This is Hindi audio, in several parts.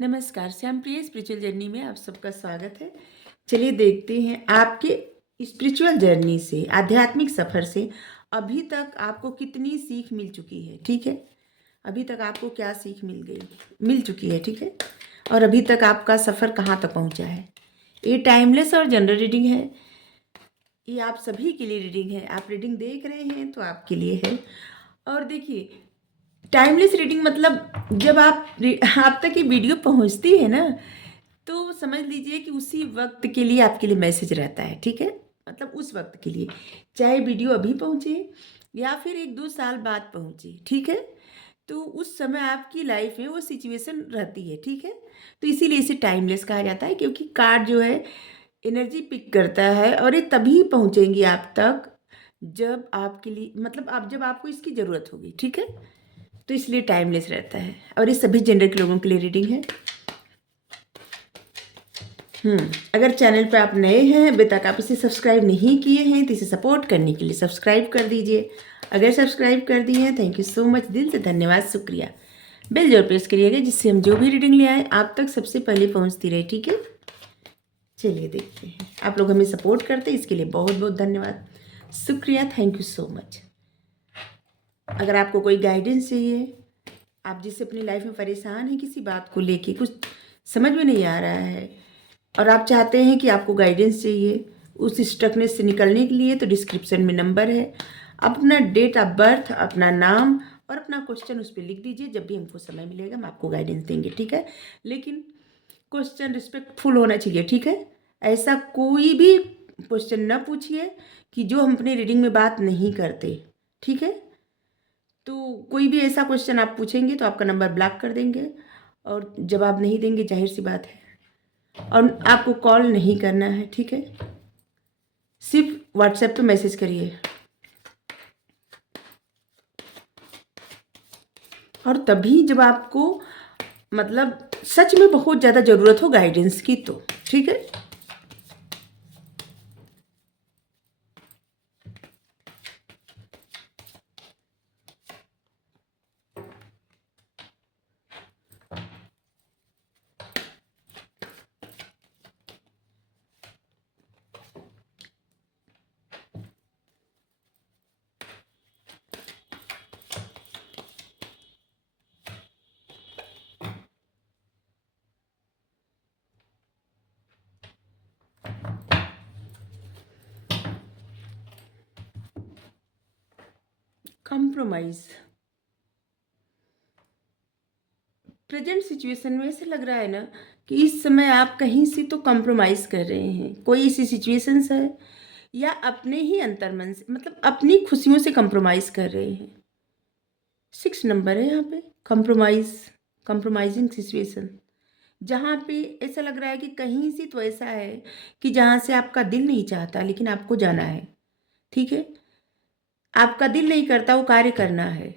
नमस्कार, श्यामप्रिय स्पिरिचुअल जर्नी में आप सबका स्वागत है। चलिए देखते हैं आपके स्पिरिचुअल जर्नी से, आध्यात्मिक सफ़र से अभी तक आपको कितनी सीख मिल चुकी है। ठीक है, अभी तक आपको क्या सीख मिल चुकी है। ठीक है, और अभी तक आपका सफ़र कहाँ तक पहुँचा है। ये टाइमलेस और जनरल रीडिंग है, ये आप सभी के लिए रीडिंग है। आप रीडिंग देख रहे हैं तो आपके लिए है। और देखिए, टाइमलेस रीडिंग मतलब जब आप तक ये वीडियो पहुंचती है ना, तो समझ लीजिए कि उसी वक्त के लिए आपके लिए मैसेज रहता है। ठीक है, मतलब उस वक्त के लिए, चाहे वीडियो अभी पहुंचे या फिर 1-2 साल बाद पहुंचे। ठीक है, तो उस समय आपकी लाइफ में वो सिचुएशन रहती है। ठीक है, तो इसीलिए इसे टाइमलेस कहा जाता है, क्योंकि कार्ड जो है एनर्जी पिक करता है और ये तभी पहुंचेंगी आप तक जब आपके लिए, मतलब आप जब आपको इसकी ज़रूरत होगी। ठीक है, तो इसलिए टाइमलेस रहता है और ये सभी जेंडर के लोगों के लिए रीडिंग है। अगर चैनल पर आप नए हैं, अभी तक आप इसे सब्सक्राइब नहीं किए हैं, तो इसे सपोर्ट करने के लिए सब्सक्राइब कर दीजिए। अगर सब्सक्राइब कर दिए हैं, थैंक यू सो मच, दिल से धन्यवाद, शुक्रिया। बेल जरूर प्रेस करिएगा, जिससे हम जो भी रीडिंग ले आए आप तक सबसे पहले पहुंचती रहे। ठीक है, चलिए देखते हैं। आप लोग हमें सपोर्ट करते हैं, इसके लिए बहुत बहुत धन्यवाद, शुक्रिया, थैंक यू सो मच। अगर आपको कोई गाइडेंस चाहिए, आप जिससे अपनी लाइफ में परेशान हैं, किसी बात को लेके कुछ समझ में नहीं आ रहा है और आप चाहते हैं कि आपको गाइडेंस चाहिए उस स्टकनेस से निकलने के लिए, तो डिस्क्रिप्शन में नंबर है। अपना डेट ऑफ बर्थ, अपना नाम और अपना क्वेश्चन उस पर लिख दीजिए। जब भी हमको समय मिलेगा हम आपको गाइडेंस देंगे। ठीक है, लेकिन क्वेश्चन रिस्पेक्टफुल होना चाहिए। ठीक है, ऐसा कोई भी क्वेश्चन ना पूछिए कि जो हम अपनी रीडिंग में बात नहीं करते। ठीक है, तो कोई भी ऐसा क्वेश्चन आप पूछेंगे तो आपका नंबर ब्लॉक कर देंगे और जवाब नहीं देंगे, जाहिर सी बात है। और आपको कॉल नहीं करना है। ठीक है, सिर्फ व्हाट्सएप पे मैसेज करिए। और तभी जब आपको, मतलब सच में बहुत ज़्यादा ज़रूरत हो गाइडेंस की, तो ठीक है। कॉम्प्रोमाइज़, प्रेजेंट सिचुएशन में ऐसे लग रहा है ना कि इस समय आप कहीं से तो कॉम्प्रोमाइज़ कर रहे हैं। कोई ऐसी सिचुएशंस है या अपने ही अंतर्मन से, मतलब अपनी खुशियों से कॉम्प्रोमाइज़ कर रहे हैं। 6 नंबर है यहाँ पे, कंप्रोमाइजिंग सिचुएशन, जहाँ पे ऐसा लग रहा है कि कहीं से तो ऐसा है कि जहाँ से आपका दिल नहीं चाहता लेकिन आपको जाना है। ठीक है, आपका दिल नहीं करता वो कार्य करना है,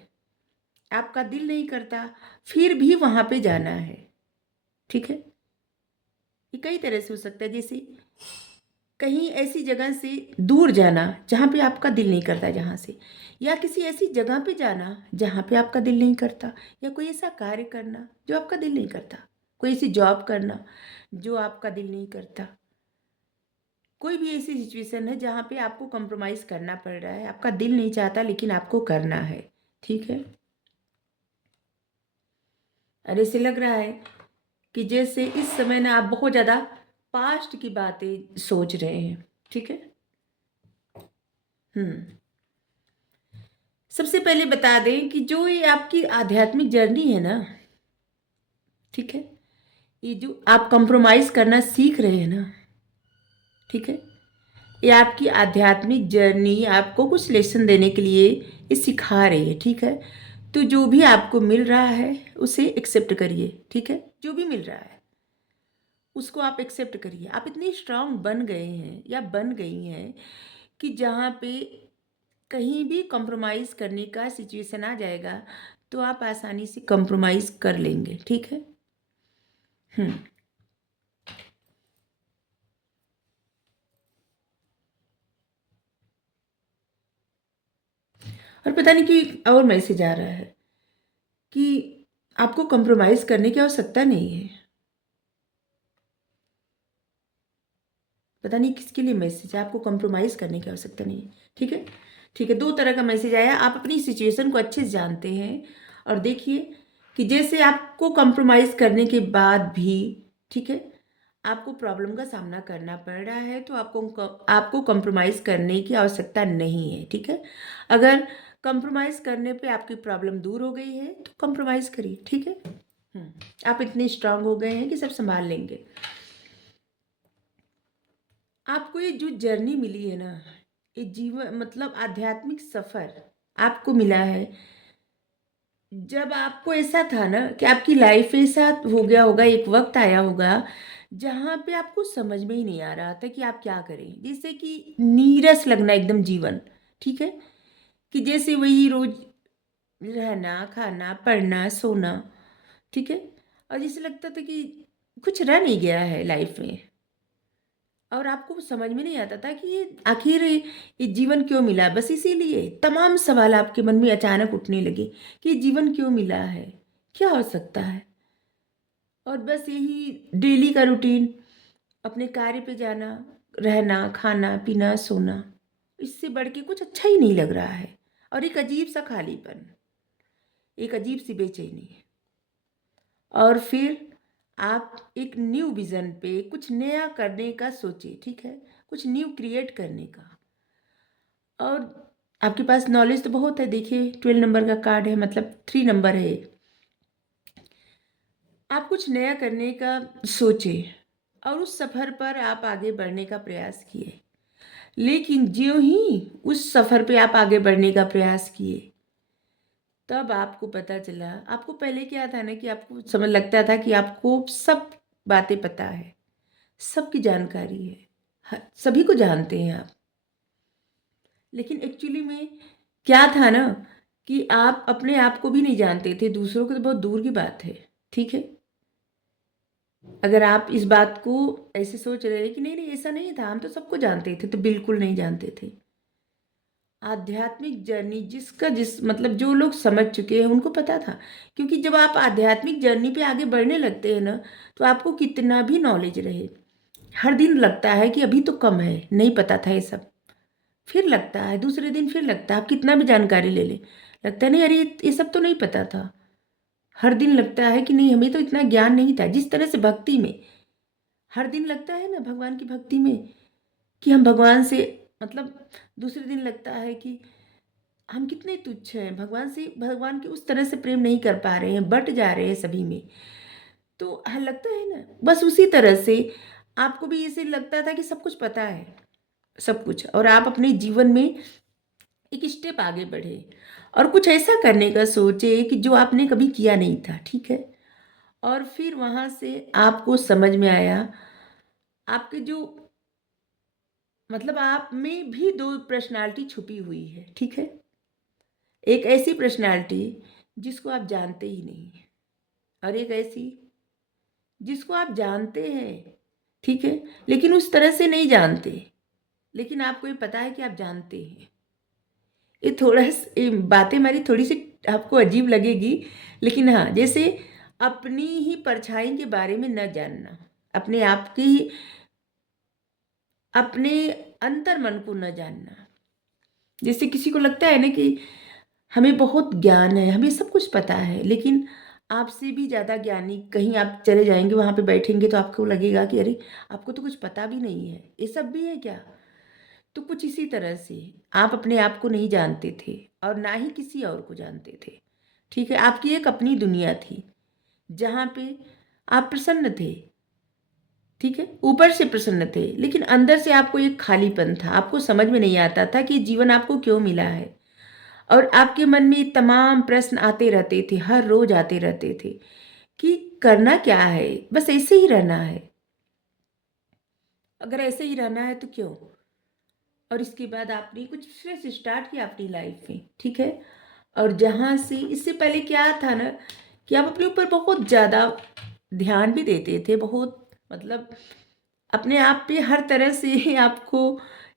आपका दिल नहीं करता फिर भी वहाँ पे जाना है। ठीक है, ये कई तरह से हो सकता है, जैसे कहीं ऐसी जगह से दूर जाना जहाँ पे आपका दिल नहीं करता, जहाँ से, या किसी ऐसी जगह पे जाना जहाँ पे आपका दिल नहीं करता, या कोई ऐसा कार्य करना जो आपका दिल नहीं करता, कोई ऐसी जॉब करना जो आपका दिल नहीं करता। कोई भी ऐसी सिचुएशन है जहाँ पे आपको कॉम्प्रोमाइज़ करना पड़ रहा है, आपका दिल नहीं चाहता लेकिन आपको करना है। ठीक है, और ऐसे लग रहा है कि जैसे इस समय ना आप बहुत ज़्यादा पास्ट की बातें सोच रहे हैं। ठीक है, सबसे पहले बता दें कि जो ये आपकी आध्यात्मिक जर्नी है ना, ठीक है, ये जो आप कंप्रोमाइज़ करना सीख रहे हैं ना, ठीक है, ये आपकी आध्यात्मिक जर्नी आपको कुछ लेसन देने के लिए ये सिखा रही है। ठीक है, तो जो भी आपको मिल रहा है उसे एक्सेप्ट करिए। ठीक है, जो भी मिल रहा है उसको आप एक्सेप्ट करिए। आप इतनी स्ट्रांग बन गए हैं या बन गई हैं कि जहाँ पे कहीं भी कॉम्प्रोमाइज़ करने का सिचुएशन आ जाएगा तो आप आसानी से कॉम्प्रोमाइज़ कर लेंगे। ठीक है, और पता नहीं कि और मैसेज आ रहा है कि आपको कॉम्प्रोमाइज़ करने की आवश्यकता नहीं है। पता नहीं किसके लिए मैसेज है, आपको कंप्रोमाइज़ करने की आवश्यकता नहीं है। ठीक है, ठीक है, दो तरह का मैसेज आया। आप अपनी सिचुएशन को अच्छे से जानते हैं और देखिए कि जैसे आपको कंप्रोमाइज़ करने के बाद भी, ठीक है, आपको प्रॉब्लम का सामना करना पड़ रहा है, तो आपको कंप्रोमाइज़ करने की आवश्यकता नहीं है। ठीक है, अगर कंप्रोमाइज़ करने पे आपकी प्रॉब्लम दूर हो गई है तो कंप्रोमाइज़ करिए। ठीक है, आप इतने स्ट्रांग हो गए हैं कि सब संभाल लेंगे। आपको ये जो जर्नी मिली है ना, ये जीवन मतलब आध्यात्मिक सफ़र आपको मिला है, जब आपको ऐसा था ना कि आपकी लाइफ ऐसा हो गया होगा, एक वक्त आया होगा जहाँ पे आपको समझ में ही नहीं आ रहा था कि आप क्या करें, जैसे कि नीरस लगना एकदम जीवन। ठीक है, कि जैसे वही रोज रहना, खाना, पढ़ना, सोना। ठीक है, और जैसे लगता था कि कुछ रह नहीं गया है लाइफ में, और आपको समझ में नहीं आता था कि ये आखिर ये जीवन क्यों मिला। बस इसीलिए तमाम सवाल आपके मन में अचानक उठने लगे कि ये जीवन क्यों मिला है, क्या हो सकता है। और बस यही डेली का रूटीन, अपने कार्य पे जाना, रहना, खाना, पीना, सोना, इससे बढ़ के कुछ अच्छा ही नहीं लग रहा है। और एक अजीब सा खालीपन, एक अजीब सी बेचैनी। और फिर आप एक न्यू विज़न पे कुछ नया करने का सोचे। ठीक है, कुछ न्यू क्रिएट करने का। और आपके पास नॉलेज तो बहुत है, देखिए 12 नंबर का कार्ड है, मतलब 3 नंबर है। आप कुछ नया करने का सोचे और उस सफ़र पर आप आगे बढ़ने का प्रयास किए। लेकिन ज्यों ही उस सफ़र पे आप आगे बढ़ने का प्रयास किए, तब आपको पता चला, आपको पहले क्या था ना कि आपको समझ लगता था कि आपको सब बातें पता है, सबकी जानकारी है, सभी को जानते हैं आप। लेकिन एक्चुअली में क्या था ना कि आप अपने आप को भी नहीं जानते थे, दूसरों को तो बहुत दूर की बात है। ठीक है, अगर आप इस बात को ऐसे सोच रहे हैं कि नहीं नहीं ऐसा नहीं था, हम तो सबको जानते थे, तो बिल्कुल नहीं जानते थे। आध्यात्मिक जर्नी जिसका जिस मतलब जो लोग समझ चुके हैं उनको पता था। क्योंकि जब आप आध्यात्मिक जर्नी पे आगे बढ़ने लगते हैं ना, तो आपको कितना भी नॉलेज रहे, हर दिन लगता है कि अभी तो कम है, नहीं पता था ये सब। फिर लगता है दूसरे दिन, फिर लगता है आप कितना भी जानकारी ले लें, लगता है नहीं अरे ये सब तो नहीं पता था। हर दिन लगता है कि नहीं हमें तो इतना ज्ञान नहीं था। जिस तरह से भक्ति में हर दिन लगता है ना, भगवान की भक्ति में, कि हम भगवान से मतलब दूसरे दिन लगता है कि हम कितने तुच्छ हैं, भगवान से, भगवान के उस तरह से प्रेम नहीं कर पा रहे हैं, बट जा रहे हैं सभी में। तो हाँ, लगता है ना, बस उसी तरह से आपको भी ऐसे लगता था कि सब कुछ पता है, सब कुछ, और आप अपने जीवन में एक स्टेप आगे बढ़े और कुछ ऐसा करने का सोचे कि जो आपने कभी किया नहीं था। ठीक है, और फिर वहाँ से आपको समझ में आया आपके जो मतलब आप में भी दो पर्सनालिटी छुपी हुई है। ठीक है, एक ऐसी पर्सनालिटी जिसको आप जानते ही नहीं, और एक ऐसी जिसको आप जानते हैं। ठीक है, लेकिन उस तरह से नहीं जानते, लेकिन आपको ये पता है कि आप जानते हैं। ये ये बातें हमारी थोड़ी सी आपको अजीब लगेगी, लेकिन हाँ, जैसे अपनी ही परछाई के बारे में न जानना, अपने आप की, अपने अंतर मन को न जानना। जैसे किसी को लगता है ना कि हमें बहुत ज्ञान है, हमें सब कुछ पता है, लेकिन आपसे भी ज़्यादा ज्ञानी कहीं आप चले जाएंगे, वहाँ पे बैठेंगे तो आपको लगेगा कि अरे आपको तो कुछ पता भी नहीं है, ये सब भी है क्या। तो कुछ इसी तरह से आप अपने आप को नहीं जानते थे और ना ही किसी और को जानते थे। ठीक है, आपकी एक अपनी दुनिया थी जहाँ पे आप प्रसन्न थे। ठीक है, ऊपर से प्रसन्न थे, लेकिन अंदर से आपको एक खालीपन था, आपको समझ में नहीं आता था कि जीवन आपको क्यों मिला है। और आपके मन में तमाम प्रश्न आते रहते थे, हर रोज आते रहते थे कि करना क्या है, बस ऐसे ही रहना है, अगर ऐसे ही रहना है तो क्यों। और इसके बाद आपने कुछ फ्रेश स्टार्ट किया अपनी लाइफ में। ठीक है, और जहाँ से इससे पहले क्या था ना कि आप अपने ऊपर बहुत ज़्यादा ध्यान भी देते थे, बहुत मतलब अपने आप पे हर तरह से आपको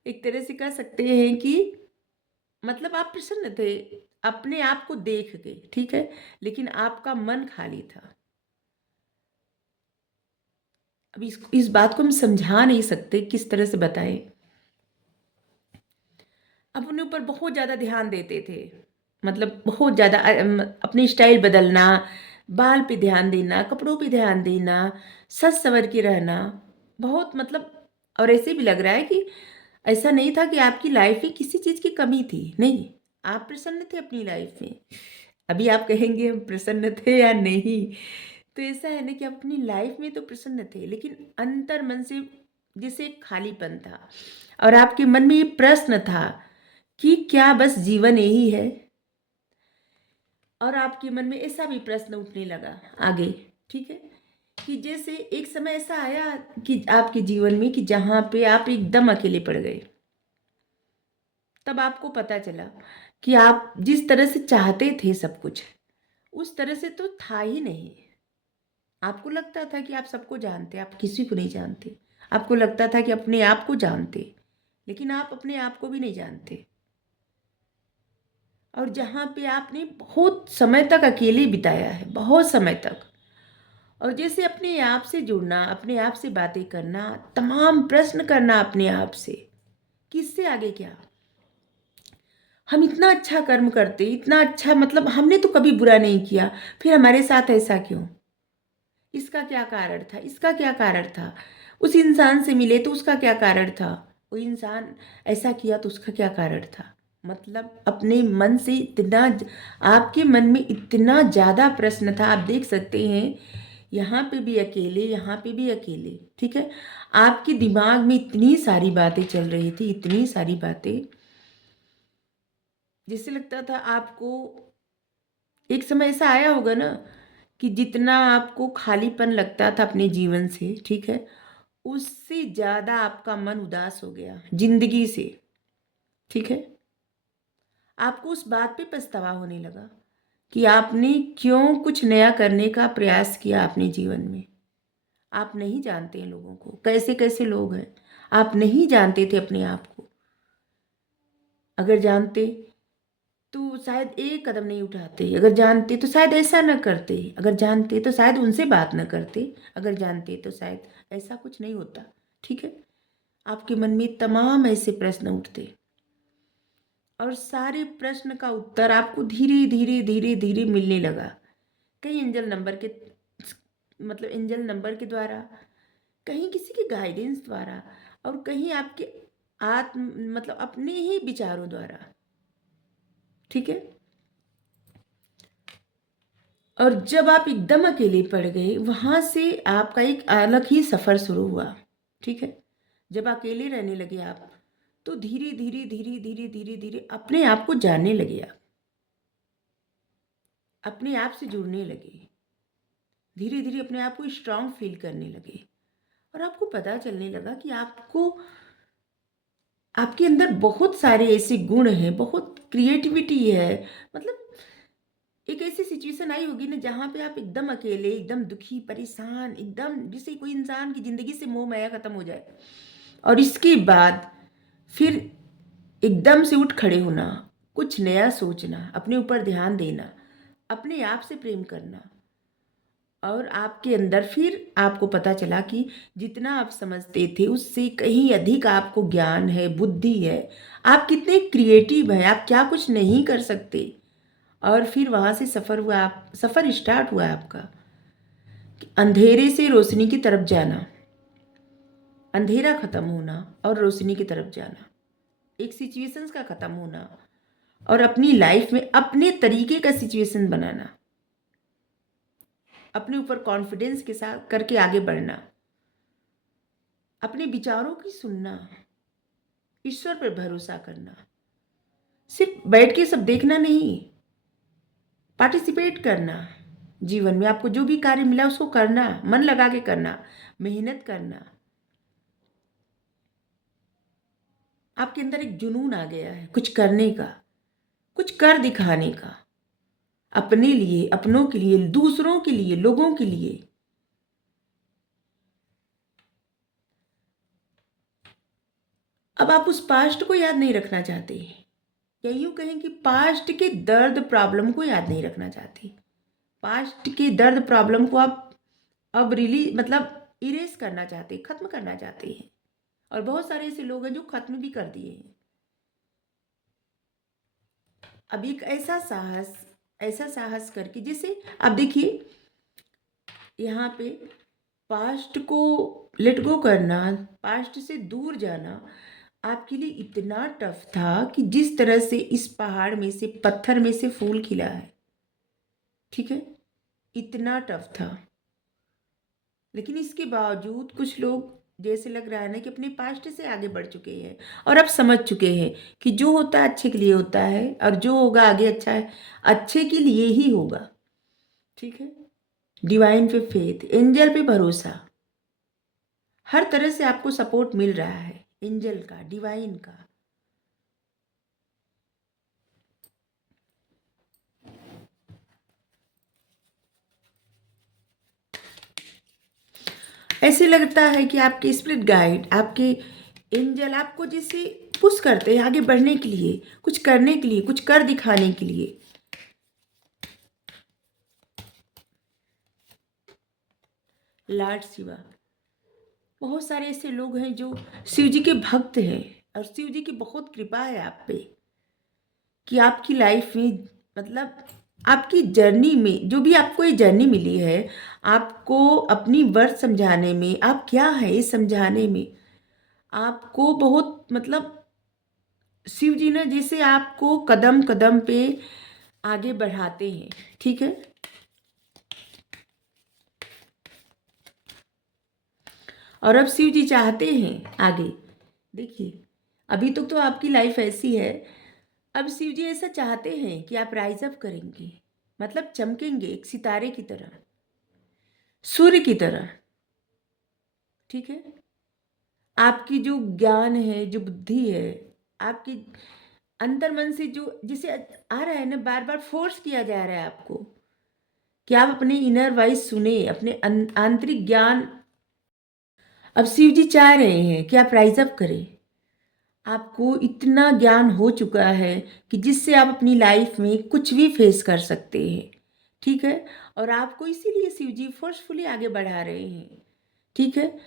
एक तरह से कह सकते हैं कि मतलब आप प्रसन्न थे अपने आप को देख के। ठीक है, लेकिन आपका मन खाली था। अब इस बात को हम समझा नहीं सकते, किस तरह से बताएं। अपने ऊपर बहुत ज़्यादा ध्यान देते थे, मतलब बहुत ज़्यादा अपनी स्टाइल बदलना, बाल पे ध्यान देना, कपड़ों पे ध्यान देना, सज संवर के रहना, बहुत मतलब। और ऐसे भी लग रहा है कि ऐसा नहीं था कि आपकी लाइफ में किसी चीज़ की कमी थी, नहीं, आप प्रसन्न थे अपनी लाइफ में। अभी आप कहेंगे हम प्रसन्न थे या नहीं, तो ऐसा है ना कि आप अपनी लाइफ में तो प्रसन्न थे, लेकिन अंतर मन से जैसे एक खालीपन था, और आपके मन में ये प्रश्न था कि क्या बस जीवन यही है। और आपके मन में ऐसा भी प्रश्न उठने लगा आगे, ठीक है, कि जैसे एक समय ऐसा आया कि आपके जीवन में कि जहाँ पे आप एकदम अकेले पड़ गए। तब आपको पता चला कि आप जिस तरह से चाहते थे सब कुछ, उस तरह से तो था ही नहीं। आपको लगता था कि आप सबको जानते, आप किसी को नहीं जानते। आपको लगता था कि अपने आप को जानते, लेकिन आप अपने आप को भी नहीं जानते। और जहाँ पे आपने बहुत समय तक अकेले बिताया है, बहुत समय तक, और जैसे अपने आप से जुड़ना, अपने आप से बातें करना, तमाम प्रश्न करना अपने आप से, किससे आगे क्या। हम इतना अच्छा कर्म करते, इतना अच्छा, मतलब हमने तो कभी बुरा नहीं किया, फिर हमारे साथ ऐसा क्यों, इसका क्या कारण था, इसका क्या कारण था। उस इंसान से मिले तो उसका क्या कारण था, वो इंसान ऐसा किया तो उसका क्या कारण था। मतलब अपने मन से इतना, आपके मन में इतना ज़्यादा प्रश्न था। आप देख सकते हैं, यहाँ पे भी अकेले, यहाँ पे भी अकेले, ठीक है। आपके दिमाग में इतनी सारी बातें चल रही थी, इतनी सारी बातें, जिससे लगता था आपको एक समय ऐसा आया होगा ना कि जितना आपको खालीपन लगता था अपने जीवन से, ठीक है, उससे ज़्यादा आपका मन उदास हो गया जिंदगी से, ठीक है। आपको उस बात पे पछतावा होने लगा कि आपने क्यों कुछ नया करने का प्रयास किया अपने जीवन में। आप नहीं जानते हैं लोगों को, कैसे कैसे लोग हैं, आप नहीं जानते थे अपने आप को। अगर जानते तो शायद एक कदम नहीं उठाते, अगर जानते तो शायद ऐसा न करते, अगर जानते तो शायद उनसे बात न करते, अगर जानते तो शायद ऐसा कुछ नहीं होता, ठीक है। आपके मन में तमाम ऐसे प्रश्न उठते, और सारे प्रश्न का उत्तर आपको धीरे धीरे धीरे धीरे मिलने लगा। कहीं एंजल नंबर के, मतलब एंजल नंबर के द्वारा, कहीं किसी के गाइडेंस द्वारा, और कहीं आपके आत्म, मतलब अपने ही विचारों द्वारा, ठीक है। और जब आप एकदम अकेले पड़ गए, वहाँ से आपका एक अलग ही सफ़र शुरू हुआ, ठीक है। जब अकेले रहने लगे आप, तो धीरे धीरे धीरे धीरे धीरे धीरे अपने आप को जानने लगे आप, अपने आप से जुड़ने लगे, धीरे धीरे अपने आप को स्ट्रांग फील करने लगे। और आपको पता चलने लगा कि आपको, आपके अंदर बहुत सारे ऐसे गुण हैं, बहुत क्रिएटिविटी है। मतलब एक ऐसी सिचुएशन आई होगी ना जहाँ पे आप एकदम अकेले, एकदम दुखी, परेशान, एकदम जैसे कोई इंसान की ज़िंदगी से मोह माया ख़त्म हो जाए, और इसके बाद फिर एकदम से उठ खड़े होना, कुछ नया सोचना, अपने ऊपर ध्यान देना, अपने आप से प्रेम करना। और आपके अंदर फिर आपको पता चला कि जितना आप समझते थे उससे कहीं अधिक आपको ज्ञान है, बुद्धि है, आप कितने क्रिएटिव हैं, आप क्या कुछ नहीं कर सकते। और फिर वहाँ से सफ़र हुआ, आप सफ़र स्टार्ट हुआ आपका, अंधेरे से रोशनी की तरफ जाना, अंधेरा ख़त्म होना और रोशनी की तरफ जाना, एक सिचुएशंस का ख़त्म होना, और अपनी लाइफ में अपने तरीके का सिचुएशन बनाना, अपने ऊपर कॉन्फिडेंस के साथ करके आगे बढ़ना, अपने विचारों की सुनना, ईश्वर पर भरोसा करना, सिर्फ बैठ के सब देखना नहीं, पार्टिसिपेट करना। जीवन में आपको जो भी कार्य मिला उसको करना, मन लगा के करना, मेहनत करना। आपके अंदर एक जुनून आ गया है कुछ करने का, कुछ कर दिखाने का, अपने लिए, अपनों के लिए, दूसरों के लिए, लोगों के लिए। अब आप उस पास्ट को याद नहीं रखना चाहते, या यूं कहें कि पास्ट के दर्द प्रॉब्लम को याद नहीं रखना चाहते। पास्ट के दर्द प्रॉब्लम को आप अब रिली, मतलब इरेज करना चाहते हैं, खत्म करना चाहते हैं। और बहुत सारे ऐसे लोग हैं जो खत्म भी कर दिए हैं। अब एक ऐसा साहस करके, जैसे अब देखिए यहाँ पे पास्ट को लेट गो करना, पास्ट से दूर जाना आपके लिए इतना टफ था कि जिस तरह से इस पहाड़ में से, पत्थर में से फूल खिला है, ठीक है, इतना टफ था। लेकिन इसके बावजूद कुछ लोग, जैसे लग रहा है ना कि अपने पास्ट से आगे बढ़ चुके हैं और अब समझ चुके हैं कि जो होता है अच्छे के लिए होता है, और जो होगा आगे अच्छा है, अच्छे के लिए ही होगा। ठीक है, डिवाइन पे फेथ, एंजल पे भरोसा, हर तरह से आपको सपोर्ट मिल रहा है एंजल का, डिवाइन का। ऐसे लगता है कि आपके स्पिरिट गाइड, आपके एंजल आपको जैसे पुश करते हैं आगे बढ़ने के लिए, कुछ करने के लिए, कुछ कर दिखाने के लिए। लॉर्ड शिवा, बहुत सारे ऐसे लोग हैं जो शिव जी के भक्त हैं और शिव जी की बहुत कृपा है आप पे कि आपकी लाइफ में, मतलब आपकी जर्नी में, जो भी आपको ये जर्नी मिली है, आपको अपनी वर्थ समझाने में, आप क्या है ये समझाने में आपको बहुत, मतलब शिव जी ने जैसे आपको कदम कदम पे आगे बढ़ाते हैं। ठीक है, और अब शिव जी चाहते हैं आगे, देखिए अभी तक तो आपकी लाइफ ऐसी है, अब शिव जी ऐसा चाहते हैं कि आप राइज अप करेंगे, मतलब चमकेंगे एक सितारे की तरह, सूर्य की तरह। ठीक है, आपकी जो ज्ञान है, जो बुद्धि है, आपकी अंतर मन से जो जिसे आ रहा है ना, बार बार फोर्स किया जा रहा है आपको कि आप अपने इनर वॉइस सुने, अपने आंतरिक ज्ञान। अब शिव जी चाह रहे हैं कि आप राइज अप करें। आपको इतना ज्ञान हो चुका है कि जिससे आप अपनी लाइफ में कुछ भी फेस कर सकते हैं। ठीक है, और आपको इसीलिए शिव जी फोर्सफुली आगे बढ़ा रहे हैं। ठीक है,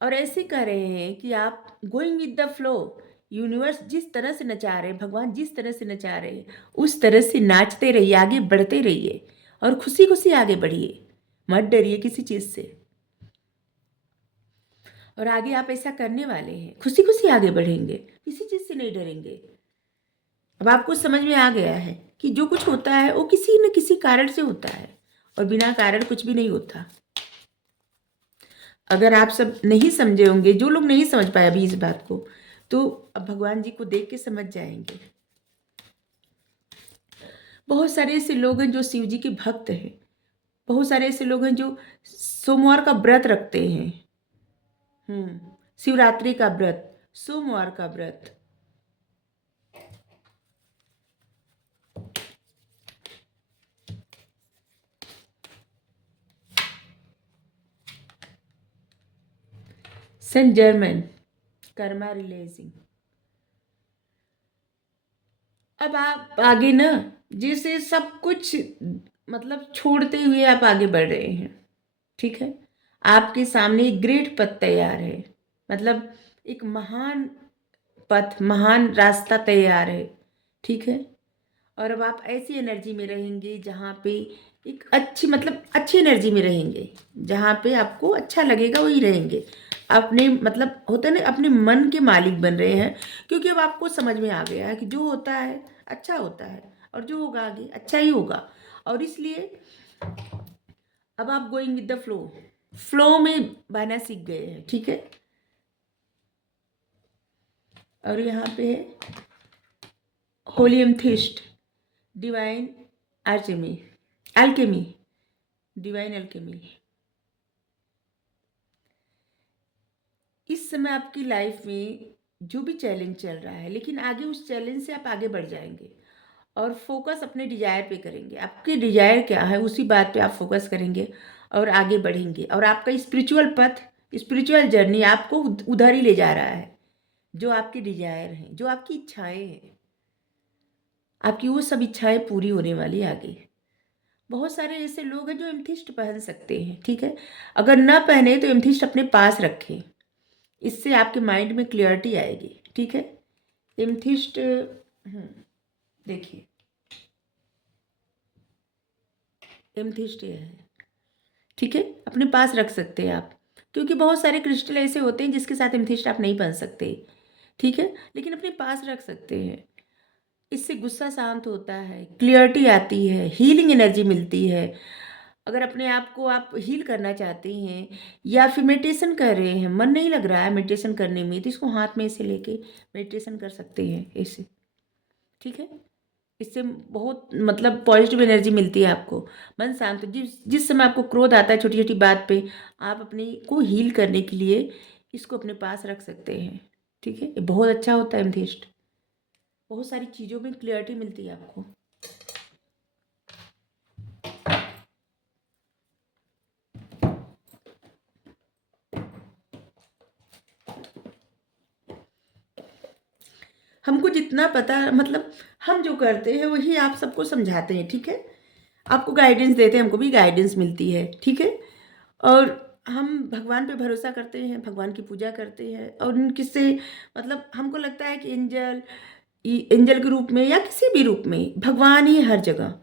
और ऐसे कर रहे हैं कि आप going with the flow, universe जिस तरह से नचा रहे हैं, भगवान जिस तरह से नचा रहे हैं, उस तरह से नाचते रहिए, आगे बढ़ते रहिए और खुशी खुशी आगे बढ़िए, मत डरिए किसी चीज़ से। और आगे आप ऐसा करने वाले हैं, खुशी खुशी आगे बढ़ेंगे, किसी चीज़ से नहीं डरेंगे। अब आपको समझ में आ गया है कि जो कुछ होता है वो किसी न किसी कारण से होता है और बिना कारण कुछ भी नहीं होता। अगर आप सब नहीं समझे होंगे, जो लोग नहीं समझ पाए अभी इस बात को, तो अब भगवान जी को देख के समझ जाएंगे। बहुत सारे ऐसे लोग हैं जो शिव जी के भक्त हैं, बहुत सारे ऐसे लोग हैं जो सोमवार का व्रत रखते हैं। शिवरात्रि का व्रत, सोमवार का व्रत। Saint Germain, karma releasing. अब आप आगे ना, जैसे सब कुछ मतलब छोड़ते हुए आप आगे बढ़ रहे हैं। ठीक है, आपके सामने एक ग्रेट पथ तैयार है, मतलब एक महान पथ, महान रास्ता तैयार है। ठीक है, और अब आप ऐसी एनर्जी में रहेंगे जहाँ पे एक अच्छी, मतलब अच्छी एनर्जी में रहेंगे, जहाँ पे आपको अच्छा लगेगा वही रहेंगे। अपने, मतलब होता है ना, अपने मन के मालिक बन रहे हैं, क्योंकि अब आपको समझ में आ गया है कि जो होता है अच्छा होता है और जो होगा आगे अच्छा ही होगा। और इसलिए अब आप going with the flow, flow में बहना सीख गए हैं। ठीक है, और यहाँ पे है holy amethyst, divine alchemy, alchemy, divine alchemy. इस समय आपकी लाइफ में जो भी चैलेंज चल रहा है, लेकिन आगे उस चैलेंज से आप आगे बढ़ जाएंगे और फोकस अपने डिजायर पे करेंगे। आपके डिजायर क्या है उसी बात पे आप फोकस करेंगे और आगे बढ़ेंगे, और आपका स्पिरिचुअल पथ, स्पिरिचुअल जर्नी आपको उधर ही ले जा रहा है। जो आपके डिजायर हैं, जो आपकी इच्छाएं हैं, आपकी वो सब इच्छाएं पूरी होने वाली आगे। बहुत सारे ऐसे लोग हैं जो एमथिस्ट पहन सकते हैं, ठीक है। अगर ना पहने तो एमथिस्ट अपने पास रखें, इससे आपके माइंड में क्लियरिटी आएगी, ठीक है। एमथिस्ट देखिए, एमथिस्ट ये है, ठीक है, अपने पास रख सकते हैं आप, क्योंकि बहुत सारे क्रिस्टल ऐसे होते हैं जिसके साथ एमथिस्ट आप नहीं पहन सकते, ठीक है, लेकिन अपने पास रख सकते हैं। इससे गुस्सा शांत होता है, क्लियरिटी आती है, हीलिंग एनर्जी मिलती है। अगर अपने आप को आप हील करना चाहते हैं या फिर मेडिटेशन कर रहे हैं, मन नहीं लग रहा है मेडिटेशन करने में, तो इसको हाथ में ऐसे लेके मेडिटेशन कर सकते हैं ऐसे, ठीक है। इससे बहुत मतलब पॉजिटिव एनर्जी मिलती है आपको, मन शांत। जिस जिस समय आपको क्रोध आता है छोटी छोटी बात पे, आप अपने को हील करने के लिए इसको अपने पास रख सकते हैं, ठीक है। ये बहुत अच्छा होता है एमथिस्ट, बहुत सारी चीज़ों में क्लियरिटी मिलती है आपको। हमको जितना पता, मतलब हम जो करते हैं वही आप सबको समझाते हैं, ठीक है। आपको गाइडेंस देते हैं, हमको भी गाइडेंस मिलती है, ठीक है। और हम भगवान पे भरोसा करते हैं, भगवान की पूजा करते हैं, और उनकी से मतलब हमको लगता है कि एंजल के रूप में या किसी भी रूप में भगवान ही हर जगह।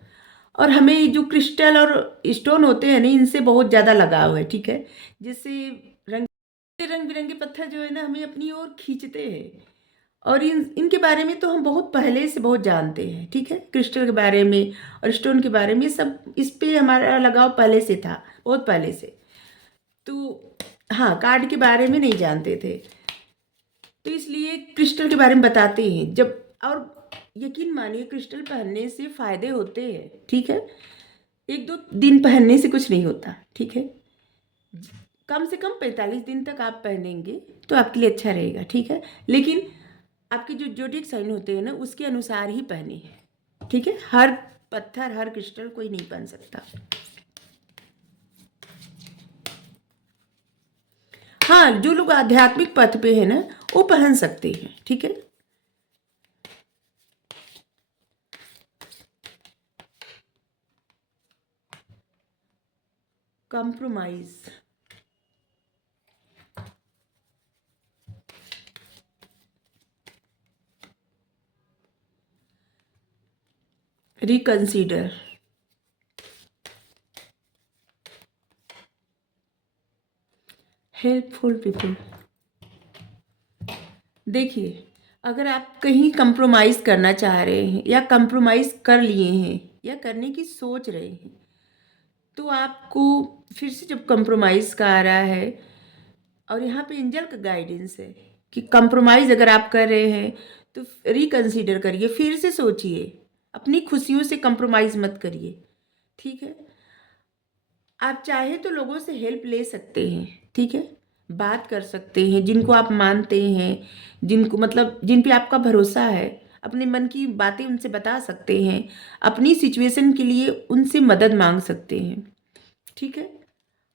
और हमें जो क्रिस्टल और स्टोन होते हैं ना, इनसे बहुत ज़्यादा लगाव है, ठीक है। जैसे रंग रंग बिरंगे पत्थर जो है ना, हमें अपनी ओर खींचते हैं। और इनके बारे में तो हम बहुत पहले से बहुत जानते हैं, ठीक है। क्रिस्टल के बारे में और स्टोन के बारे में सब, इस पे हमारा लगाव पहले से था, बहुत पहले से। तो हाँ, कार्ड के बारे में नहीं जानते थे, तो इसलिए क्रिस्टल के बारे में बताते हैं जब। और यकीन मानिए, क्रिस्टल पहनने से फ़ायदे होते हैं, ठीक है। एक दो दिन पहनने से कुछ नहीं होता, ठीक है। कम से कम 45 दिन तक आप पहनेंगे तो आपके लिए अच्छा रहेगा, ठीक है। लेकिन आपके जो जोडिक साइन होते हैं ना, उसके अनुसार ही पहने, ठीक है। हर पत्थर, हर क्रिस्टल कोई नहीं पहन सकता। हाँ, जो लोग आध्यात्मिक पथ पे है ना, वो पहन सकते हैं, ठीक है। Compromise, reconsider, helpful people. देखिए, अगर आप कहीं कंप्रोमाइज़ करना चाह रहे हैं या कंप्रोमाइज़ कर लिए हैं या करने की सोच रहे हैं, तो आपको फिर से जब कंप्रोमाइज़ का आ रहा है, और यहाँ पे एंजल का गाइडेंस है कि कंप्रोमाइज़ अगर आप कर रहे हैं तो रिकंसीडर करिए, फिर से सोचिए, अपनी खुशियों से कंप्रोमाइज़ मत करिए, ठीक है। आप चाहे तो लोगों से हेल्प ले सकते हैं, ठीक है। बात कर सकते हैं, जिनको आप मानते हैं, जिनको मतलब जिन पे आपका भरोसा है, अपने मन की बातें उनसे बता सकते हैं, अपनी सिचुएशन के लिए उनसे मदद मांग सकते हैं, ठीक है।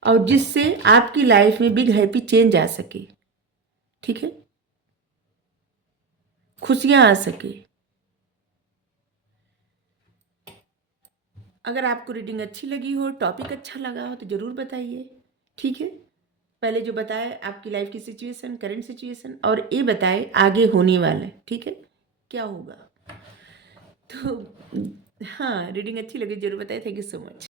और जिससे आपकी लाइफ में बिग हैप्पी चेंज आ सके, ठीक है, खुशियाँ आ सके। अगर आपको रीडिंग अच्छी लगी हो, टॉपिक अच्छा लगा हो, तो ज़रूर बताइए, ठीक है। पहले जो बताए आपकी लाइफ की सिचुएशन, करंट सिचुएशन, और ये बताए आगे होने वाला है, ठीक है, क्या होगा। तो हाँ, रीडिंग अच्छी लगी ज़रूर बताइए। Thank you so much.